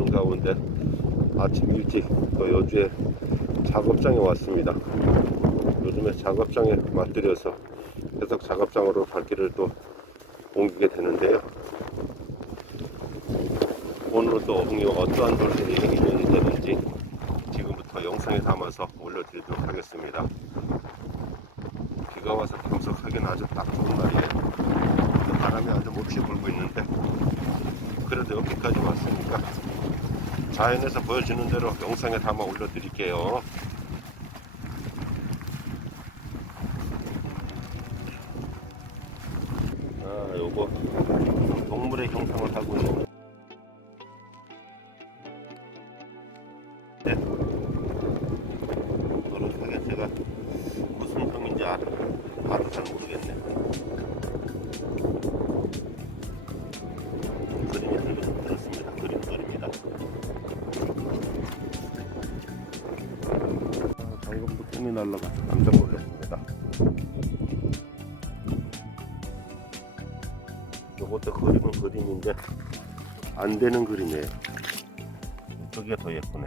오는 가운데 아침 일찍 또 여주에 작업장에 왔습니다. 요즘에 작업장에 맞들여서 계속 작업장으로 발길을 또 옮기게 되는데요. 오늘은 또 어흥이 어떠한 돌들이 인연이 되는지 지금부터 영상에 담아서 올려드리도록 하겠습니다. 비가 와서 참석하기는 아주 딱 좋은 날이에요. 바람이 아주 몹시 불고 있는데 그래도 여기까지 왔으니까 자연에서 보여지는 대로 영상에 담아 올려드릴게요. 날라가 깜짝 놀랐습니다. 요것도 그림은 그림인데 안 되는 그림이에요. 저게 더 예쁘네.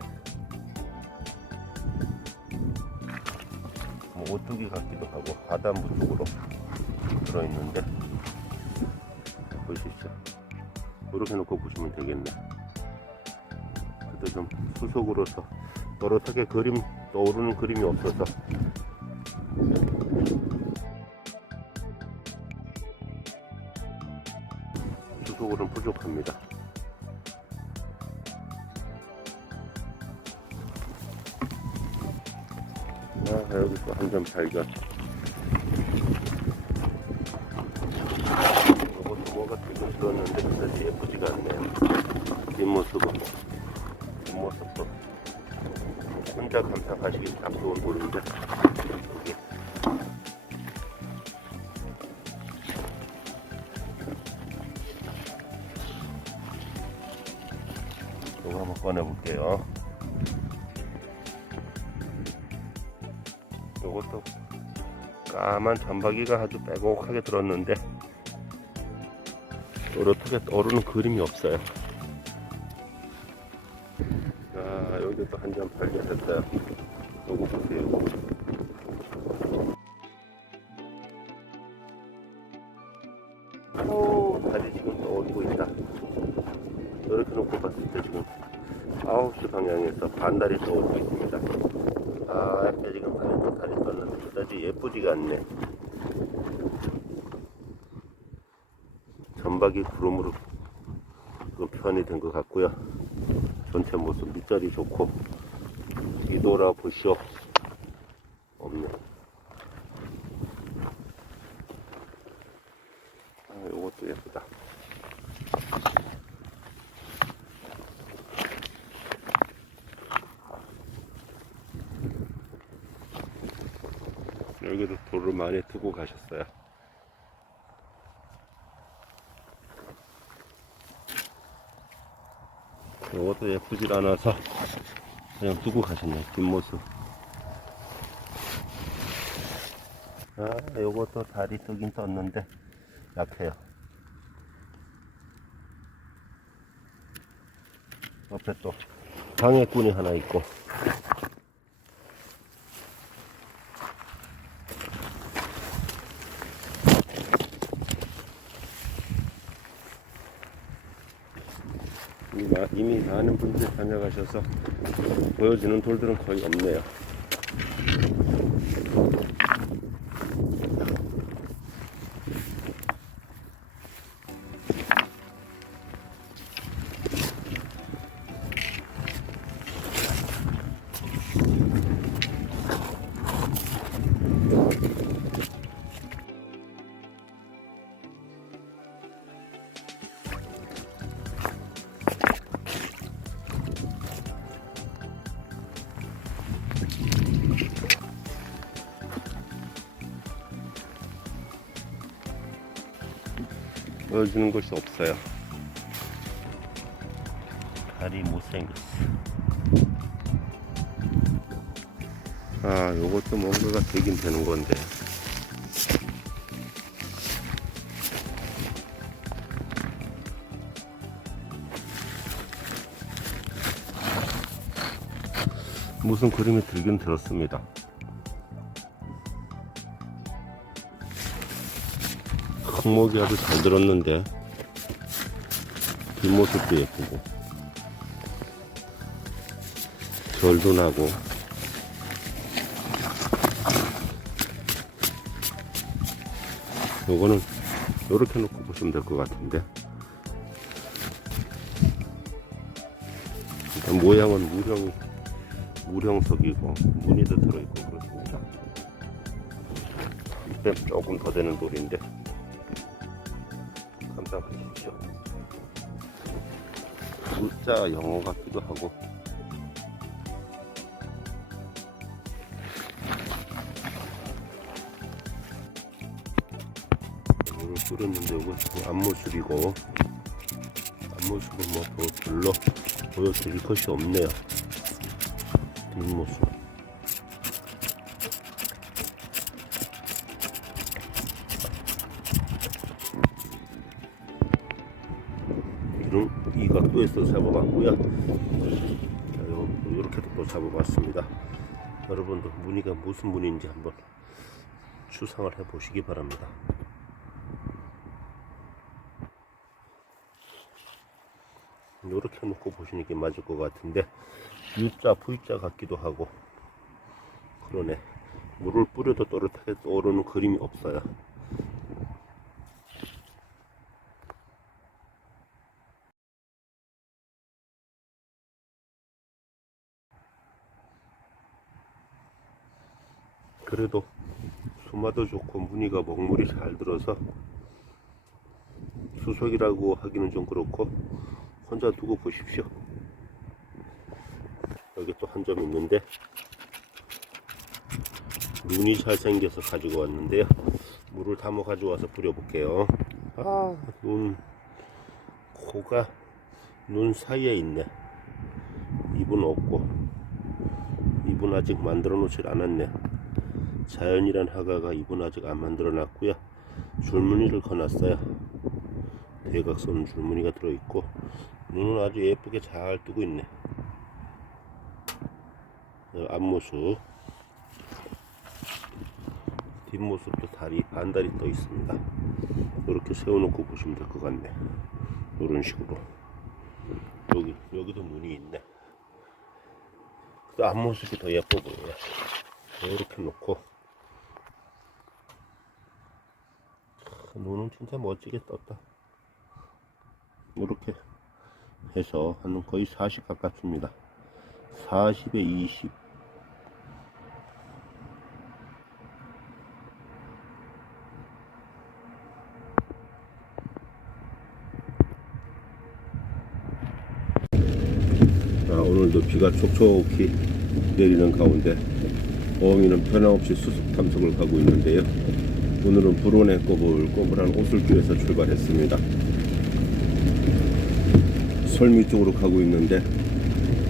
뭐 오뚜기 같기도 하고 바다무 쪽으로 들어있는데 보이시죠? 이렇게 놓고 보시면 되겠네. 그래도 좀 수속으로서 노릇하게 그림 떠오르는 그림이 없어서 수속으로는 부족합니다. 아, 여기 또한점 발견. 이것도 뭐가 지금 들었는데 그다지 예쁘지가 않네요. 뒷모습은 뒷모습도 혼자 감상하시기 딱 좋은 돌인데 여기 이거 한번 꺼내볼게요. 이것도 까만 점박이가 아주 빼곡하게 들었는데 노릇하게 떠오르는 그림이 없어요. 9시 방향에서 반달이 떠오르고 있습니다. 아, 이렇게 지금 또 다리 떴는데 그다지 예쁘지가 않네. 전박이 구름으로 그 편이 된 것 같고요. 전체 모습 밑자리 좋고 뒤돌아 보시오. 없네. 아, 요것도 예쁘다. 여기도 돌을 많이 두고 가셨어요. 이것도 예쁘질 않아서 그냥 두고 가셨네 뒷모습. 아 요것도 다리 뜨긴 떴는데 약해요. 옆에 또 방해꾼이 하나 있고 이미, 많은 분들이 다녀가셔서 보여주는 돌들은 거의 없네요. 보여주는 곳이 없어요. 다리 못생겼어. 아, 요것도 뭔가가 되긴 되는 건데. 무슨 그림이 들긴 들었습니다. 항목이 아주 잘 들었는데 뒷모습도 예쁘고 절도 나고 요거는 요렇게 놓고 보시면 될 것 같은데 일단 모양은 무령 무령석이고 무늬도 들어있고 그렇습니다 뺨 조금 더 되는 돌인데 진짜 영어 같기도 하고. 이걸 뿌렸는데 이건 또 앞모습이고. 앞모습은 뭐또 별로 보여드릴 것이 없네요. 뒷모습 있어 잡아봤고요. 요렇게도 또 잡아봤습니다. 여러분도 무늬가 무슨 무늬인지 한번 추상을 해 보시기 바랍니다. 이렇게 놓고 보시는 게 맞을 것 같은데 U자 V자 같기도 하고 그러네. 물을 뿌려도 또렷하게 떠오르는 그림이 없어요 그래도 수마도 좋고 무늬가 먹물이 잘 들어서 수석이라고 하기는 좀 그렇고 혼자 두고 보십시오. 여기 또 한 점 있는데 눈이 잘생겨서 가지고 왔는데요. 물을 담아 가지고 와서 뿌려볼게요. 아, 눈, 코가 눈 사이에 있네. 입은 없고, 입은 아직 만들어 놓질 않았네. 자연이란 화가가 입은 아직 안 만들어 놨고요. 줄무늬를 거놨어요. 대각선 줄무늬가 들어있고 눈은 아주 예쁘게 잘 뜨고 있네. 어, 앞모습, 뒷모습도 다리 반다리 떠 있습니다. 이렇게 세워놓고 보시면 될 것 같네. 이런 식으로 여기 여기도 눈이 있네. 그 앞모습이 더 예뻐 보여요. 이렇게 놓고 눈은 진짜 멋지게 떴다. 이렇게 해서 한 거의 40 가깝습니다. 40에 20. 자, 오늘도 비가 촉촉히 내리는 가운데 어흥이는 변함없이 수습 탐색을 가고 있는데요. 오늘은 불온의 꼬불꼬불한 오슬길에서 출발했습니다. 설미 쪽으로 가고 있는데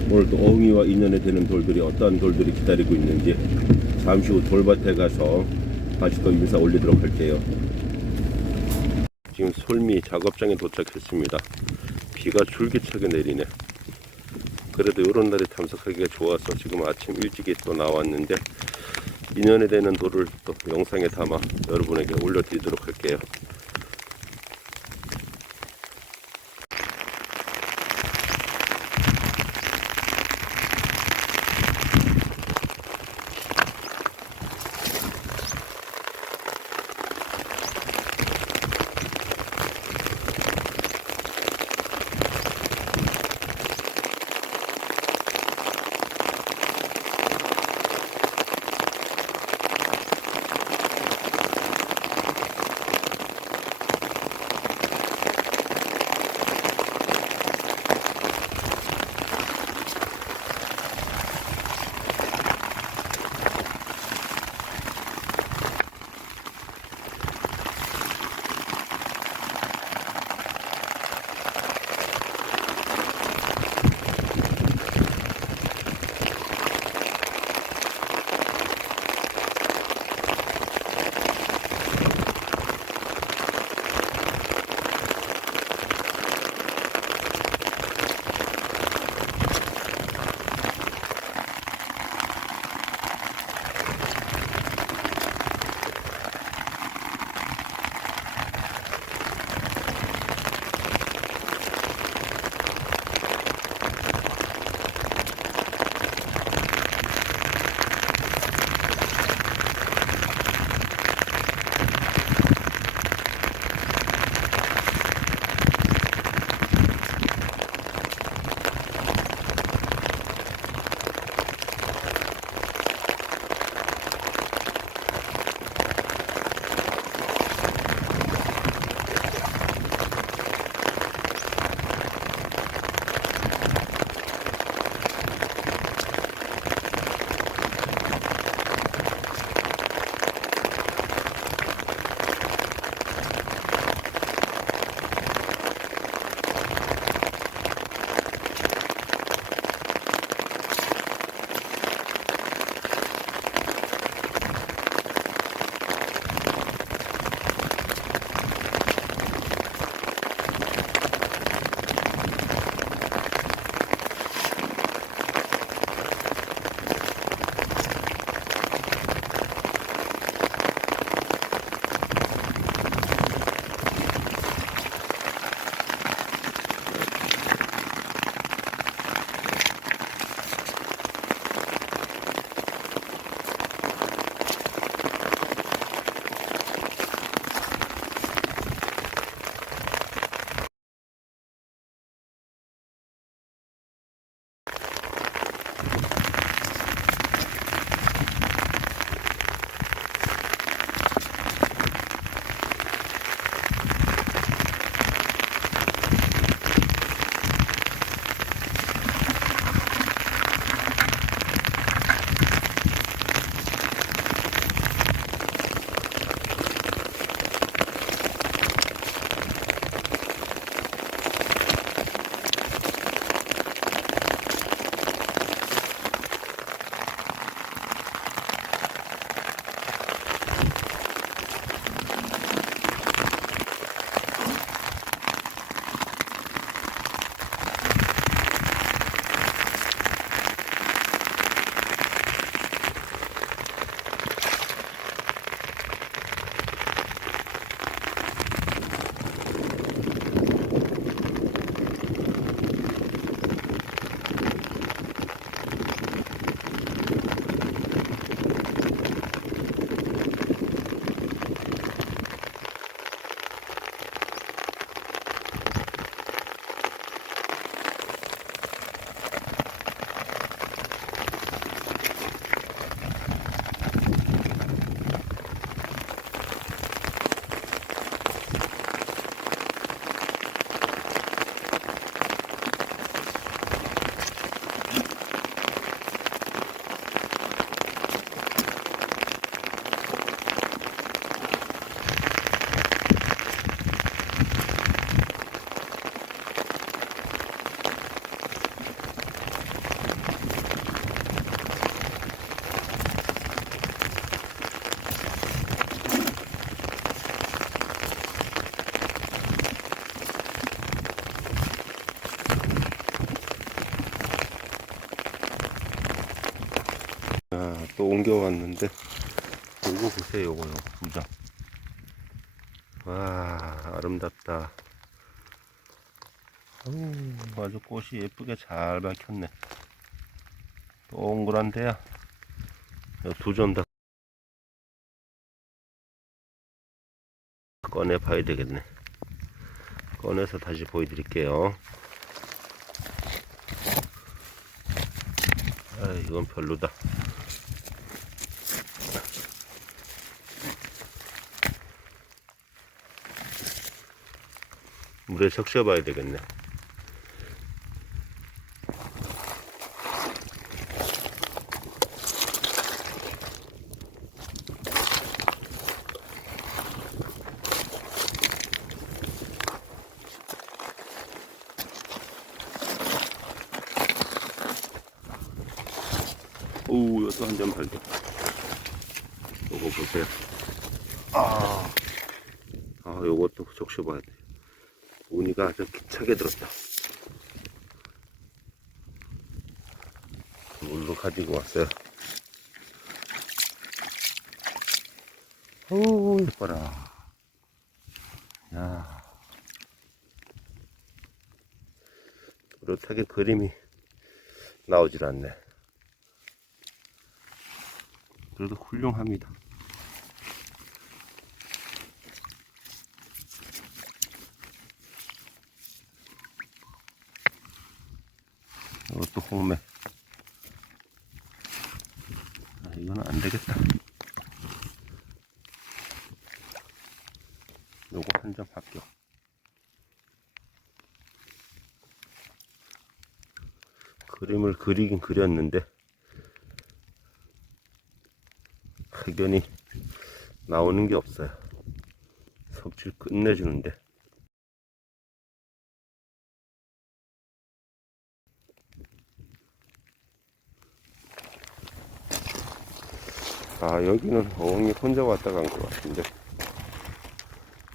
오늘 또 어흥이와 인연이 되는 돌들이 어떠한 돌들이 기다리고 있는지 잠시 후 돌밭에 가서 다시 또 인사 올리도록 할게요. 지금 솔미 작업장에 도착했습니다. 비가 줄기차게 내리네. 그래도 이런 날에 탐색하기가 좋아서 지금 아침 일찍이 또 나왔는데 인연이 되는 돌을 또 영상에 담아 여러분에게 올려드리도록 할게요. 또 옮겨왔는데. 요거 보세요 요거 요거 두장. 와 아름답다. 음, 아주 꽃이 예쁘게 잘 박혔네. 동그란데야. 두점 다 꺼내 봐야 되겠네. 꺼내서 다시 보여드릴게요. 아 이건 별로다 물에 적셔 봐야 되겠네 오, 이것도 한 점 발견. 요거 보세요. 아, 아, 요것도 적셔봐야 돼. 무늬가 아주 기차게 들었다. 물로 가지고 왔어요. 오, 예뻐라. 야. 그렇다게 그림이 나오질 않네. 그래도 훌륭합니다. 이것도 홍매. 아, 이거는 안 되겠다. 요거 한 점 합격. 그림을 그리긴 그렸는데 확연히 나오는 게 없어요. 섭질 끝내주는데. 아, 여기는 어흥이 혼자 왔다 간 것 같은데.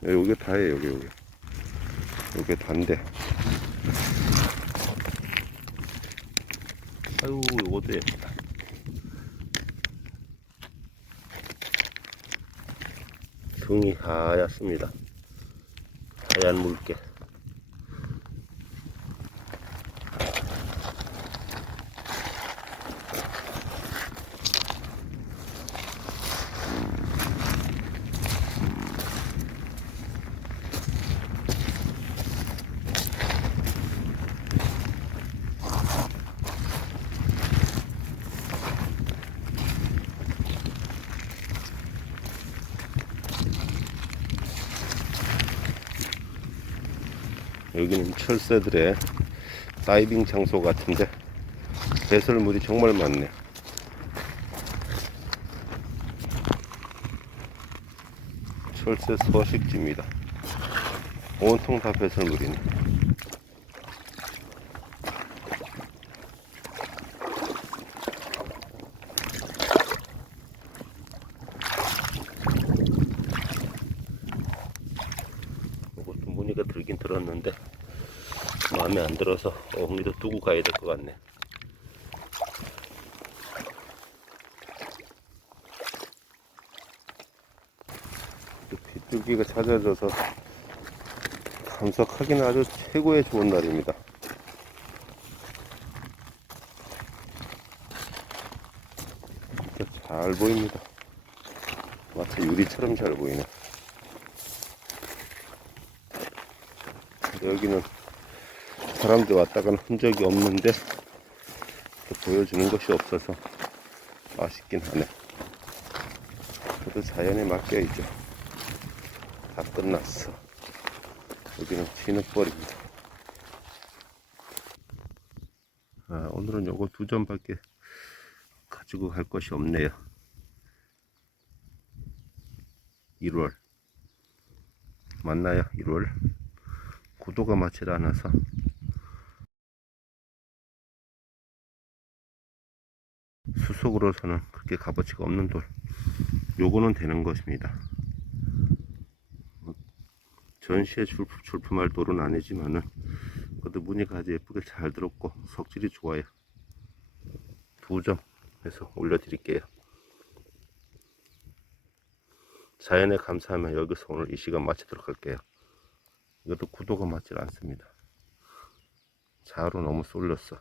네, 요게 다예요, 요게, 요게. 요게 단데. 아유, 요것도 예쁘다. 등이 하얗습니다. 하얀 물개. 여기는 철새들의 다이빙 장소 같은데 배설물이 정말 많네. 철새 서식지입니다. 온통 다 배설물이네. 이것도 무늬가 들긴 들었는데 마음에 안 들어서 어흥이도 두고 가야 될 것 같네. 비둘기가 찾아져서 감석하기는 아주 최고의 좋은 날입니다. 잘 보입니다. 마치 유리처럼 잘 보이네. 여기는 사람들 왔다 가는 흔적이 없는데 또 보여주는 것이 없어서 아쉽긴 하네. 그래도 자연에 맡겨야죠. 다 끝났어. 여기는 진흙벌입니다. 아, 오늘은 요거 두 점밖에 가지고 갈 것이 없네요. 1월. 맞나요? 1월. 구도가 맞질 않아서 수속으로서는 그렇게 값어치가 없는 돌. 요거는 되는 것입니다. 전시에 출품, 출품할 돌은 아니지만은 그래도 무늬가 아주 예쁘게 잘 들었고 석질이 좋아요. 두 점 해서 올려드릴게요. 자연에 감사하면 여기서 오늘 이 시간 마치도록 할게요. 이것도 구도가 맞질 않습니다. 자로 너무 쏠렸어.